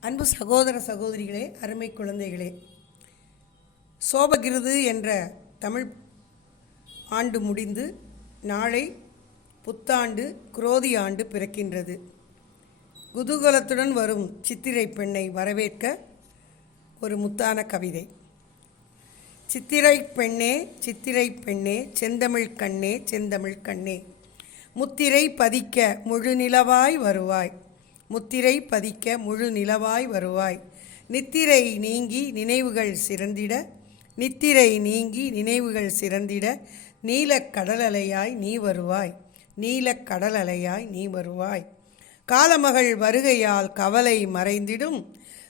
அன்பு சகோதர சகோதரிகளே அருமை குழந்தைகளே சோபகிருது என்ற தமிழ் ஆண்டு முடிந்து நாளை புத்தாண்டு குரோதி ஆண்டு பிறக்கின்றது. குதூகலத்துடன் வரும் சித்திரை பெண்ணை வரவேற்க ஒரு முத்தான கவிதை. சித்திரை பெண்ணே சித்திரை பெண்ணே செந்தமிழ் கண்ணே செந்தமிழ் கண்ணே முத்திரை பதிக்க முழுநிலவாய் வருவாய். முத்திரை பதிக்க முழு நிலவாய் வருவாய். நித்திரை நீங்கி நினைவுகள் சிறந்திட நித்திரை நீங்கி நினைவுகள் சிறந்திட நீலக் கடலலையாய் நீ வருவாய். நீலக் கடலலையாய் நீ வருவாய். காலமகள் வருகையால் கவலை மறைந்திடும்.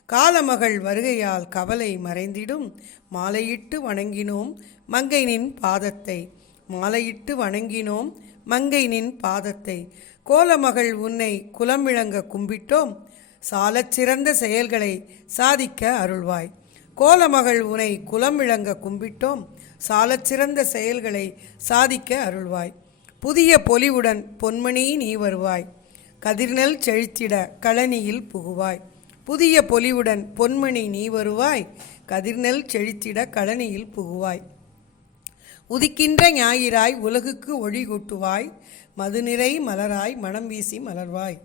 காலமகள் வருகையால் கவலை மறைந்திடும். மாலையிட்டு வணங்கினோம் மங்கைனின் பாதத்தை. மாலையிட்டு வணங்கினோம் மங்கைனின் பாதத்தை. கோலமகள் உன்னை குலம் விளங்க கும்பிட்டோம். சாலச் சிறந்த செயல்களை சாதிக்க அருள்வாய். கோலமகள் உனை குலம் விளங்க கும்பிட்டோம் சாலச்சிறந்த செயல்களை சாதிக்க அருள்வாய். புதிய பொலிவுடன் பொன்மணி நீ வருவாய். கதிர்நெல் செழித்திட கழனியில் புகுவாய். புதிய பொலிவுடன் பொன்மணி நீ வருவாய். கதிர்நெல் செழித்திட கழனியில் புகுவாய். உதிக்கின்ற ஞாயிறாய் உலகுக்கு ஒளி கூட்டுவாய் மதுநிறை மலராய் மனம் வீசி மலர்வாய்.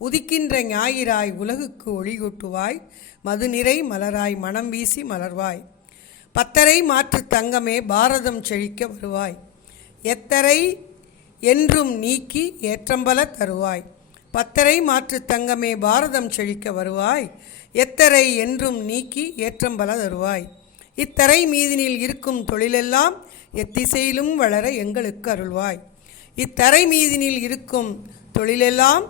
உதிக்கின்ற ஞாயிறாய் உலகுக்கு ஒளி கூட்டுவாய் மதுநிறை மலராய் மனம் வீசி மலர்வாய். பத்தரை மாற்று தங்கமே பாரதம் செழிக்க வருவாய். எத்தரை என்றும் நீக்கி ஏற்றம்பல தருவாய். பத்தரை மாற்று தங்கமே பாரதம் செழிக்க வருவாய். எத்தரை என்றும் நீக்கி ஏற்றம்பல தருவாய். இத்தரை மீதினில் இருக்கும் தொழிலெல்லாம் எத்திசையிலும் வளர எங்களுக்கு அருள்வாய். இத்தரை மீதினில் இருக்கும் தொழிலெல்லாம்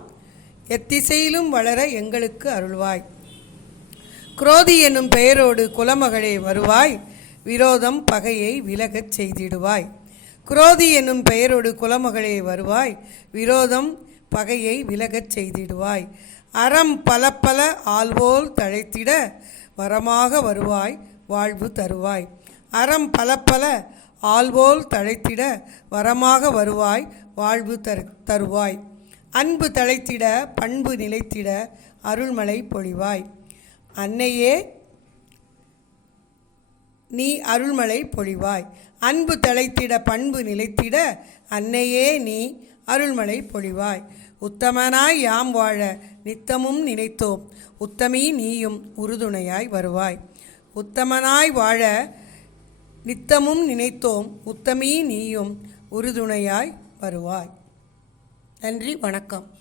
எத்திசையிலும் வளர எங்களுக்கு அருள்வாய். குரோதி என்னும் பெயரோடு குலமகளே வருவாய். விரோதம் பகையை விலகச் செய்திடுவாய். குரோதி என்னும் பெயரோடு குலமகளே வருவாய். விரோதம் பகையை விலகச் செய்திடுவாய். அறம் பல பல ஆள்வோல் தழைத்திட வரமாக வருவாய். வாழ்வு தருவாய். அறம் பல பல ஆள்வோல் தழைத்திட வரமாக வருவாய் வாழ்வு தரு தருவாய். அன்பு தழைத்திட பண்பு நிலைத்திட அருள்மலை பொழிவாய். அன்னையே நீ அருள்மலை பொழிவாய். அன்பு தழைத்திட பண்பு நிலைத்திட அன்னையே நீ அருள்மலை பொழிவாய். உத்தமனாய் யாம் வாழ நித்தமும் நினைத்தோம். உத்தமி நீயும் உறுதுணையாய் வருவாய். உத்தமனாய் வாழ நித்தமும் நினைத்தோம் உத்தமி நீயும் உறுதுணையாய் வருவாய். நன்றி வணக்கம்.